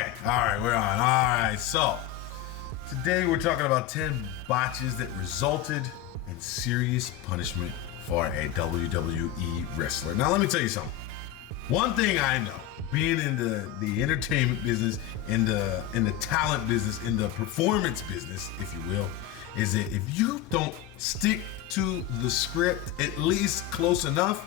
Okay, alright, we're on. Alright, so today we're talking about 10 botches that resulted in serious punishment for a WWE wrestler. Now let me tell you something. One thing I know, being in the entertainment business, in the talent business, in the performance business, if you will, is that if you don't stick to the script at least close enough,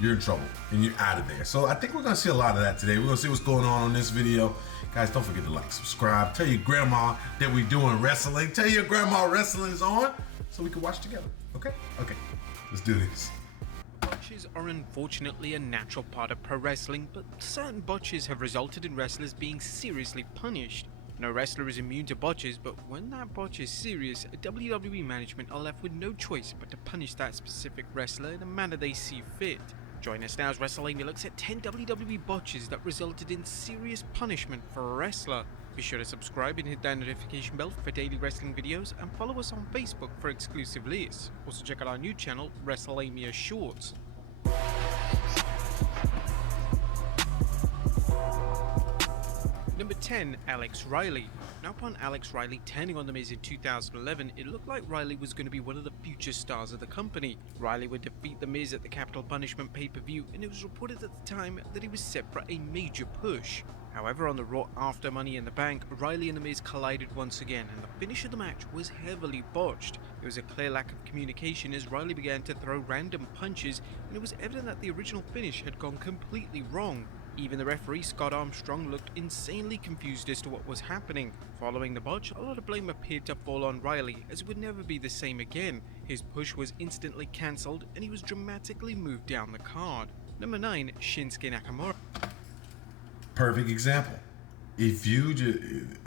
you're in trouble and you're out of there. So I think we're gonna see a lot of that today. We're gonna see what's going on this video. Guys, don't forget to like, subscribe, tell your grandma that we're doing wrestling. Tell your grandma wrestling's on so we can watch together, okay? Okay, let's do this. Botches are unfortunately a natural part of pro wrestling, but certain botches have resulted in wrestlers being seriously punished. No wrestler is immune to botches, but when that botch is serious, WWE management are left with no choice but to punish that specific wrestler in a manner they see fit. Join us now as WrestleMania looks at 10 WWE botches that resulted in serious punishment for a wrestler. Be sure to subscribe and hit that notification bell for daily wrestling videos, and follow us on Facebook for exclusive lists. Also check out our new channel, WrestleMania Shorts. Number 10, Alex Riley. Now, upon Alex Riley turning on The Miz in 2011, it looked like Riley was going to be one of the future stars of the company. Riley would defeat The Miz at the Capital Punishment pay-per-view, and it was reported at the time that he was set for a major push. However, on the Raw after Money in the Bank, Riley and The Miz collided once again, and the finish of the match was heavily botched. There was a clear lack of communication as Riley began to throw random punches, and it was evident that the original finish had gone completely wrong. Even the referee, Scott Armstrong, looked insanely confused as to what was happening. Following the botch, a lot of blame appeared to fall on Riley, as it would never be the same again. His push was instantly cancelled, and he was dramatically moved down the card. Number 9, Shinsuke Nakamura. Perfect example. If you just,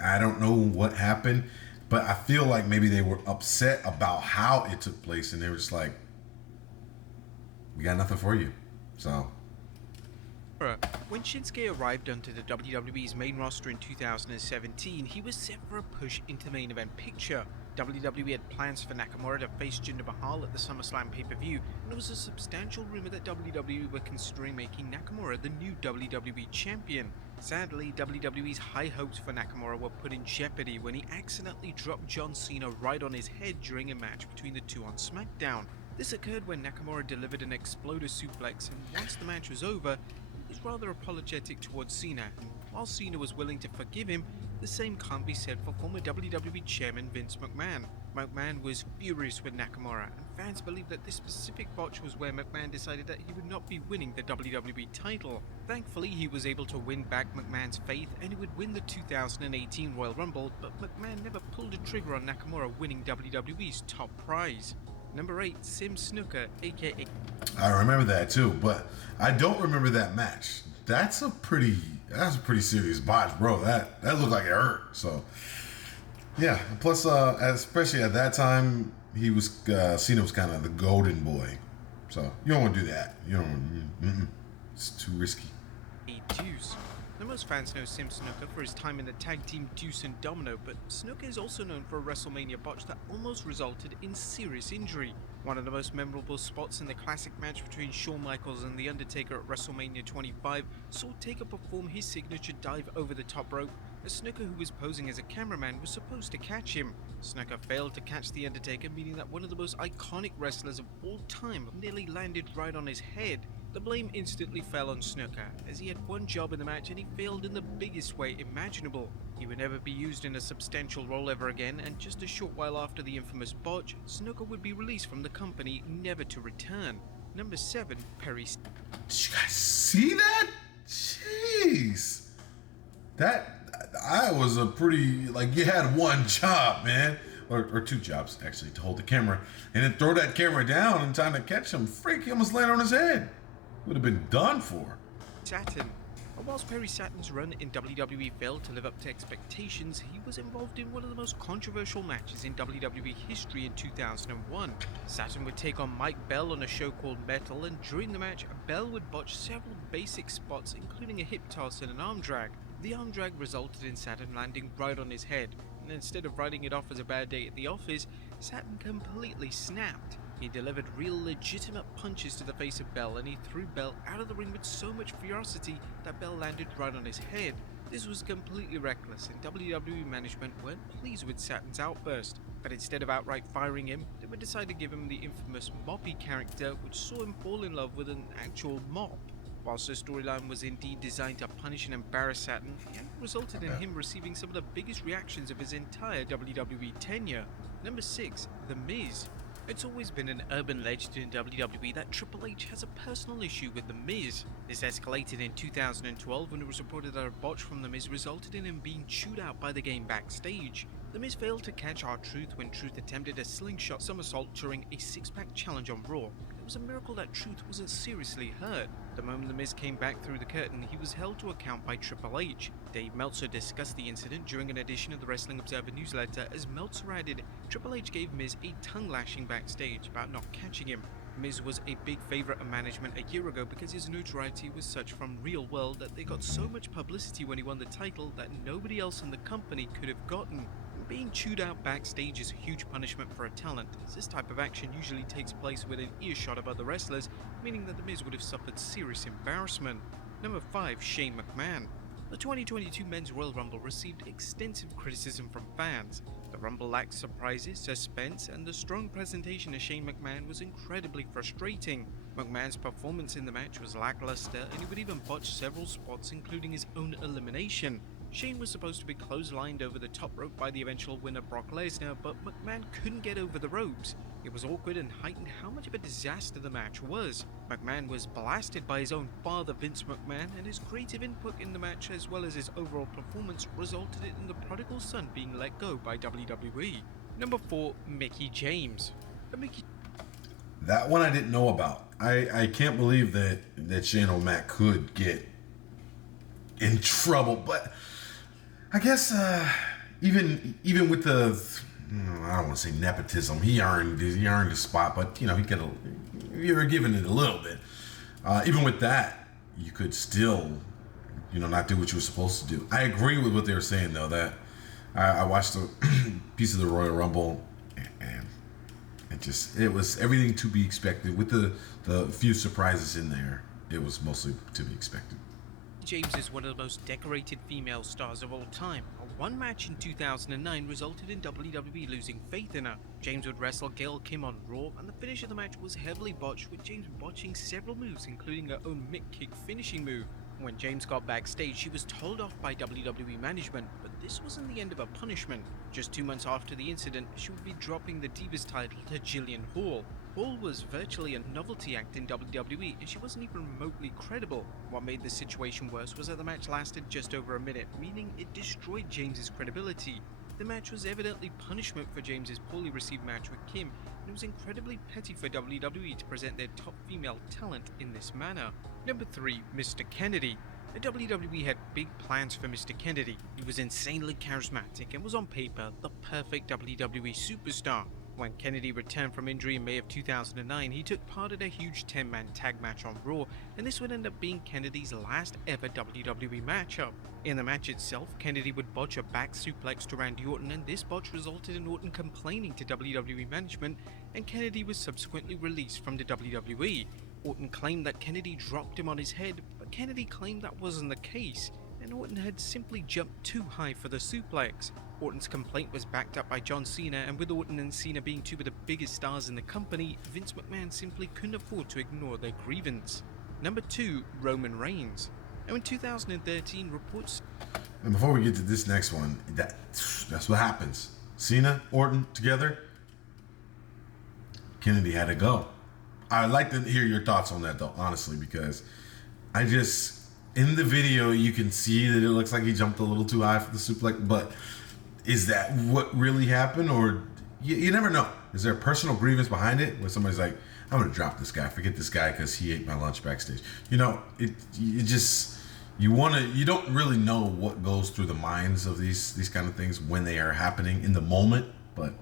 I don't know what happened, but I feel like maybe they were upset about how it took place, and they were just like, we got nothing for you. So when Shinsuke arrived onto the WWE's main roster in 2017, he was set for a push into the main event picture. WWE had plans for Nakamura to face Jinder Mahal at the SummerSlam pay-per-view, and there was a substantial rumor that WWE were considering making Nakamura the new WWE champion. Sadly, WWE's high hopes for Nakamura were put in jeopardy when he accidentally dropped John Cena right on his head during a match between the two on SmackDown. This occurred when Nakamura delivered an exploder suplex, and once the match was over, he was rather apologetic towards Cena, and while Cena was willing to forgive him, the same can't be said for former WWE chairman Vince McMahon. McMahon was furious with Nakamura, and fans believe that this specific botch was where McMahon decided that he would not be winning the WWE title. Thankfully, he was able to win back McMahon's faith, and he would win the 2018 Royal Rumble, but McMahon never pulled a trigger on Nakamura winning WWE's top prize. Number 8, Snuka, aka... I remember that too, but I don't remember that match. That's a pretty serious botch, bro. That looked like it hurt. So yeah. Plus, especially at that time, he was Cena was kind of the golden boy. So you don't want to do that. You don't. It's too risky. Deuce. Now, most fans know Snuka for his time in the tag team Deuce and Domino, but Snuka is also known for a WrestleMania botch that almost resulted in serious injury. One of the most memorable spots in the classic match between Shawn Michaels and The Undertaker at WrestleMania 25 saw Taker perform his signature dive over the top rope, as Snuka, who was posing as a cameraman, was supposed to catch him. Snuka failed to catch The Undertaker, meaning that one of the most iconic wrestlers of all time nearly landed right on his head. The blame instantly fell on Snuka, as he had one job in the match and he failed in the biggest way imaginable. He would never be used in a substantial role ever again, and just a short while after the infamous botch, Snuka would be released from the company, never to return. Number 7, Perry. Did you guys see that? Jeez. I was a pretty, like, you had one job, man. Or two jobs, actually, to hold the camera. And then throw that camera down in time to catch him. Freak, he almost landed on his head. Would have been done for. Saturn. And whilst Perry Saturn's run in WWE failed to live up to expectations, he was involved in one of the most controversial matches in WWE history in 2001. Saturn would take on Mike Bell on a show called Metal, and during the match, Bell would botch several basic spots, including a hip toss and an arm drag. The arm drag resulted in Saturn landing right on his head, and instead of writing it off as a bad day at the office, Saturn completely snapped. He delivered real legitimate punches to the face of Bell, and he threw Bell out of the ring with so much ferocity that Bell landed right on his head. This was completely reckless, and WWE management weren't pleased with Saturn's outburst, but instead of outright firing him, they would decide to give him the infamous moppy character, which saw him fall in love with an actual mop. Whilst the storyline was indeed designed to punish and embarrass Saturn, it resulted in him receiving some of the biggest reactions of his entire WWE tenure. Number 6. The Miz. It's always been an urban legend in WWE that Triple H has a personal issue with The Miz. This escalated in 2012 when it was reported that a botch from The Miz resulted in him being chewed out by the game backstage. The Miz failed to catch R-Truth when Truth attempted a slingshot somersault during a six-pack challenge on Raw. It was a miracle that Truth wasn't seriously hurt. The moment The Miz came back through the curtain, he was held to account by Triple H. Dave Meltzer discussed the incident during an edition of the Wrestling Observer newsletter, as Meltzer added, Triple H gave Miz a tongue-lashing backstage about not catching him. Miz was a big favourite of management a year ago because his notoriety was such from Real World that they got so much publicity when he won the title that nobody else in the company could have gotten. Being chewed out backstage is a huge punishment for a talent, as this type of action usually takes place within earshot of other wrestlers, meaning that The Miz would have suffered serious embarrassment. Number 5. Shane McMahon. The 2022 Men's Royal Rumble received extensive criticism from fans. The Rumble lacked surprises, suspense, and the strong presentation of Shane McMahon was incredibly frustrating. McMahon's performance in the match was lackluster, and he would even botch several spots, including his own elimination. Shane was supposed to be clotheslined over the top rope by the eventual winner Brock Lesnar, but McMahon couldn't get over the ropes. It was awkward and heightened how much of a disaster the match was. McMahon was blasted by his own father Vince McMahon, and his creative input in the match as well as his overall performance resulted in the prodigal son being let go by WWE. Number 4. Mickie James. That one I didn't know about. I can't believe that Shane O'Mac could get in trouble, but I guess even with the I don't want to say nepotism, he earned a spot, but he you were given it a little bit. Even with that, you could still not do what you were supposed to do. I agree with what they were saying though. That I watched a piece of the Royal Rumble, and it was everything to be expected. With the few surprises in there, it was mostly to be expected. James is one of the most decorated female stars of all time. One match in 2009 resulted in WWE losing faith in her. James would wrestle Gail Kim on Raw, and the finish of the match was heavily botched, with James botching several moves, including her own Mick Kick finishing move. When James got backstage, she was told off by WWE management, but this wasn't the end of her punishment. Just 2 months after the incident, she would be dropping the Divas title to Jillian Hall. Hall was virtually a novelty act in WWE, and she wasn't even remotely credible. What made the situation worse was that the match lasted just over a minute, meaning it destroyed James's credibility. The match was evidently punishment for James's poorly received match with Kim, and it was incredibly petty for WWE to present their top female talent in this manner. Number 3. Mr. Kennedy. The WWE had big plans for Mr. Kennedy. He was insanely charismatic and was on paper the perfect WWE superstar. When Kennedy returned from injury in May of 2009, he took part in a huge 10-man tag match on Raw, and this would end up being Kennedy's last ever WWE matchup. In the match itself, Kennedy would botch a back suplex to Randy Orton, and this botch resulted in Orton complaining to WWE management, and Kennedy was subsequently released from the WWE. Orton claimed that Kennedy dropped him on his head, but Kennedy claimed that wasn't the case, and Orton had simply jumped too high for the suplex. Orton's complaint was backed up by John Cena, and with Orton and Cena being two of the biggest stars in the company, Vince McMahon simply couldn't afford to ignore their grievance. Number 2. Roman Reigns. Now in 2013, reports... And before we get to this next one, that's what happens. Cena, Orton, together. Kennedy had to go. I'd like to hear your thoughts on that though, honestly, because in the video, you can see that it looks like he jumped a little too high for the suplex, but is that what really happened? Or you never know. Is there a personal grievance behind it where somebody's like, I'm going to drop this guy, forget this guy because he ate my lunch backstage. You don't really know what goes through the minds of these kind of things when they are happening in the moment, but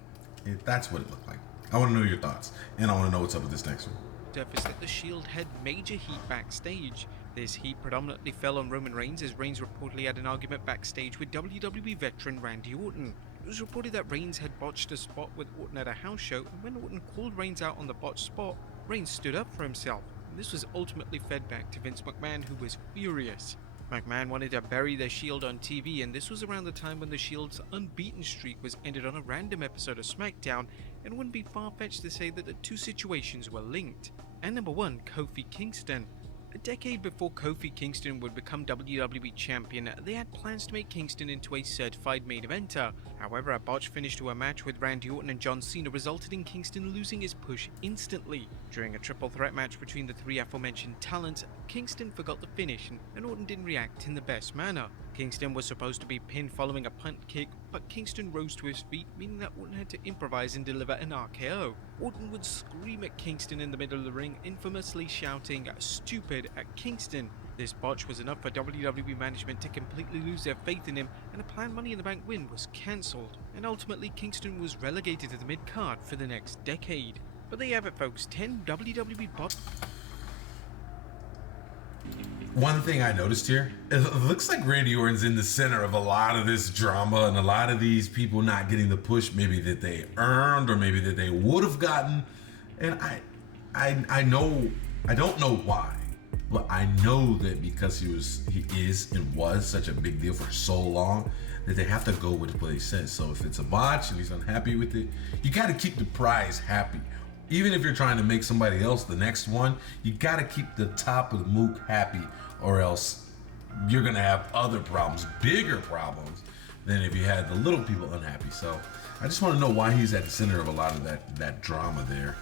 that's what it looked like. I want to know your thoughts, and I want to know what's up with this next one. Surface that the Shield had major heat backstage. This heat predominantly fell on Roman Reigns, as Reigns reportedly had an argument backstage with WWE veteran Randy Orton. It was reported that Reigns had botched a spot with Orton at a house show, and when Orton called Reigns out on the botched spot, Reigns stood up for himself. And this was ultimately fed back to Vince McMahon, who was furious. McMahon wanted to bury the Shield on TV, and this was around the time when the Shield's unbeaten streak was ended on a random episode of SmackDown, and it wouldn't be far-fetched to say that the two situations were linked. And number 1, Kofi Kingston. A decade before Kofi Kingston would become WWE Champion, they had plans to make Kingston into a certified main eventer. However, a botch finish to a match with Randy Orton and John Cena resulted in Kingston losing his push instantly. During a triple threat match between the three aforementioned talents, Kingston forgot the finish and Orton didn't react in the best manner. Kingston was supposed to be pinned following a punt kick, but Kingston rose to his feet, meaning that Orton had to improvise and deliver an RKO. Orton would scream at Kingston in the middle of the ring, infamously shouting "stupid" at Kingston. This botch was enough for WWE management to completely lose their faith in him, and a planned Money in the Bank win was cancelled, and ultimately Kingston was relegated to the mid-card for the next decade. But there you have it, folks, 10 WWE botch. One thing I noticed here, it looks like Randy Orton's in the center of a lot of this drama and a lot of these people not getting the push maybe that they earned or maybe that they would have gotten. And I know, I don't know why, but I know that because he is and was such a big deal for so long that they have to go with what he says. So if it's a botch and he's unhappy with it, you got to keep the prize happy. Even if you're trying to make somebody else the next one, you got to keep the top of the mook happy, or else you're going to have other problems, bigger problems, than if you had the little people unhappy. So I just want to know why he's at the center of a lot of that drama there.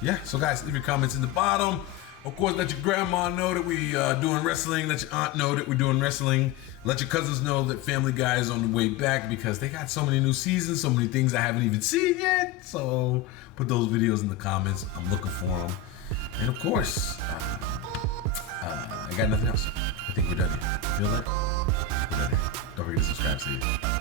Yeah, so guys, leave your comments in the bottom. Of course, let your grandma know that we doing wrestling. Let your aunt know that we're doing wrestling. Let your cousins know that Family Guy is on the way back because they got so many new seasons, so many things I haven't even seen yet. So put those videos in the comments. I'm looking for them. And of course, I got nothing else. I think we're done here. Feel that? We're done here. Don't forget to subscribe. See you.